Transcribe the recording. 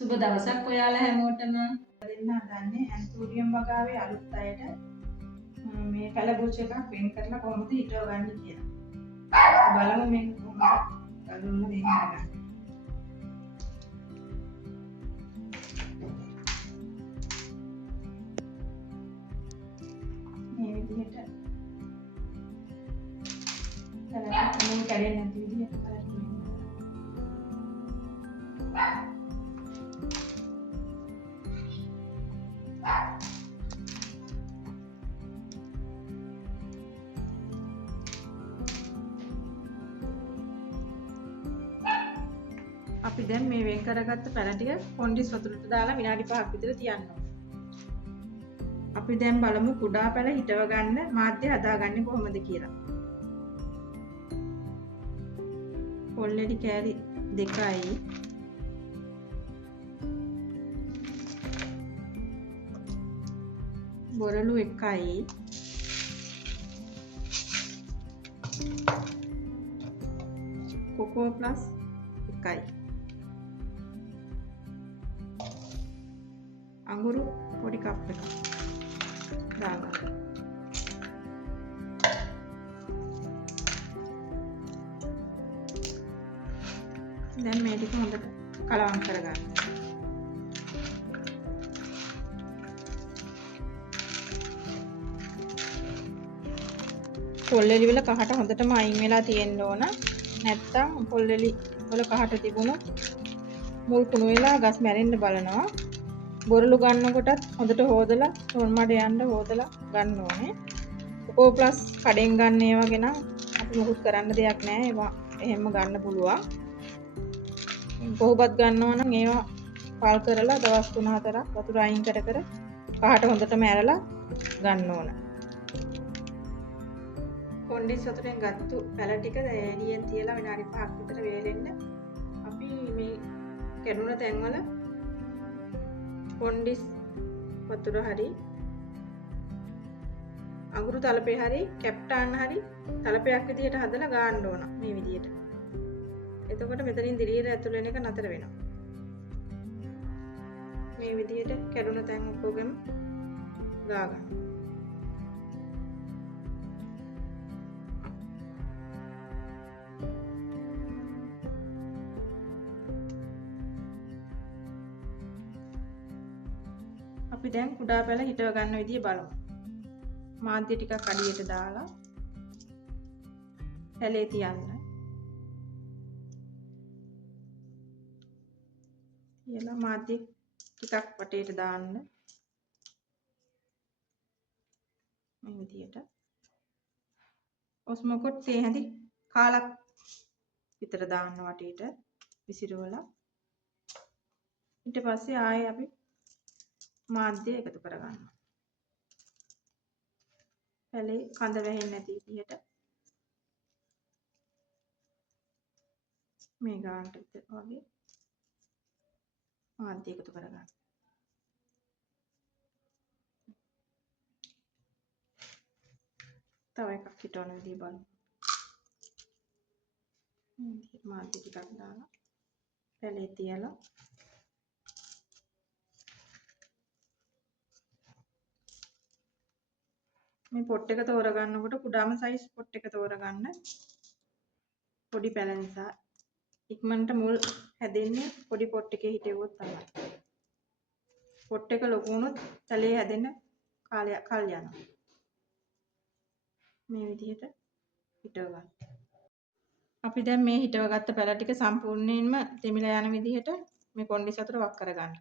සුබ දවසක් ඔයාලා හැමෝටම. දෙන්න හදන්නේ ඇන්තූරියම් වගාවේ අලුත් අයට මේ කලබුච එකක් වෙන් කරලා කොහොමද හිටව ගන්න කියලා. බලමු මේක කොහොමද කලුම වෙන් කරගන්නේ. මේ විදිහට කලකට මේ කැඩෙන්නේ නැති විදිහට කලකට අපි දැන් මේ වෙන් කරගත්ත පැන ටික කොණ්ඩිස් වතුරට දාලා විනාඩි 5ක් විතර තියන්න ඕනේ. අපි දැන් බලමු කුඩා පැල හිටව ගන්න මාධ්‍ය හදාගන්නේ කොහොමද කියලා. පොල්ලෙඩි කෑලි 2යි බොරළු 1යි කොකෝ ප්ලස් 1යි අඟුරු පොඩි කප් එකක් දාගන්න. දැන් මේ ටික හොඳට කලවම් කරගන්න. පොල්ලෙලි වල කහට හොඳටම අයින් වෙලා තියෙන්න ඕන. නැත්තම් පොල්ලෙලි වල කහට තිබුණොත් මුල් කුණු වෙලා ගස් මැරෙන්න බලනවා. බොරළු ගන්නකොටත් හොඳට හොදලා තොන් මඩ යන්න හොදලා ගන්න ඕනේ. කොකෝ ප්ලස් කඩෙන් ගන්න ඒවා ගැන අපි මොකුත් කරන්න දෙයක් නැහැ. ඒවා එහෙම ගන්න පුළුවන්. කොහොබත් ගන්නවා නම් ඒවා පාල් කරලා දවස් 3-4ක් වතුර අයින් කර කහට හොඳටම ඇරලා ගන්න ඕන. කොණ්ඩිස් වතුරෙන් ගත්තු පැල ටික එළියෙන් තියලා විනාඩි 5ක් විතර වේලෙන්න අපි මේ කැඩුන තැන්වල කොණ්ඩිස් වතුර හරි අඟුරු තලපේ හරි කැප්ටාන් හරි තලපයක් විදිහට හදලා ගන්න ඕන මේ විදිහට. එතකොට මෙතනින් දිලිර ඇතුල් වෙන එක නතර වෙනවා. මේ විදිහට කැඩුන තැන් ඔක්කොගෙම ගා ගන්න. අපි දැන් කුඩා පැල හිටව ගන්න විදිය බලමු. මාධ්‍ය ටිකක් අඩියට දාලා පැලේ තියන්න. ඊළඟ මාධ්‍ය ටිකක් වටේට දාන්න. මේ විදියට. ඔස්මොකොට් තේ හැඳි කාලක් විතර දාන්න වටේට විසිරවලා. ඊට පස්සේ ආයේ අපි මාධ්‍ය එකතු කරගන්නවා. පැලේ කඳ වැහෙන්නේ නැති විදිහට මේ ගානට වගේ මාධ්‍ය එකතු කරගන්න. තව එකක් හිටවන විදිහ බලමු. මාධ්‍ය ටිකක් දාලා පැලේ තියලා මේ පොට් එක තෝරගන්නකොට කුඩාම සයිස් පොට් එක තෝරගන්න. පොඩි පැල නිසා ඉක්මනට මුල් හැදෙන්නේ පොඩි පොට් එකේ හිටෙව්වොත් තමයි. පොට් එක ලොකු වුණොත් පැලේ හැදෙන්න කල් යනවා. මේ විදිහට හිටව ගන්න. අපි දැන් මේ හිටව ගත්ත පැල ටික සම්පූර්ණයෙන්ම තෙමිලා යන විදිහට මේ කොණ්ඩිස් වතුර වක් කරගන්න.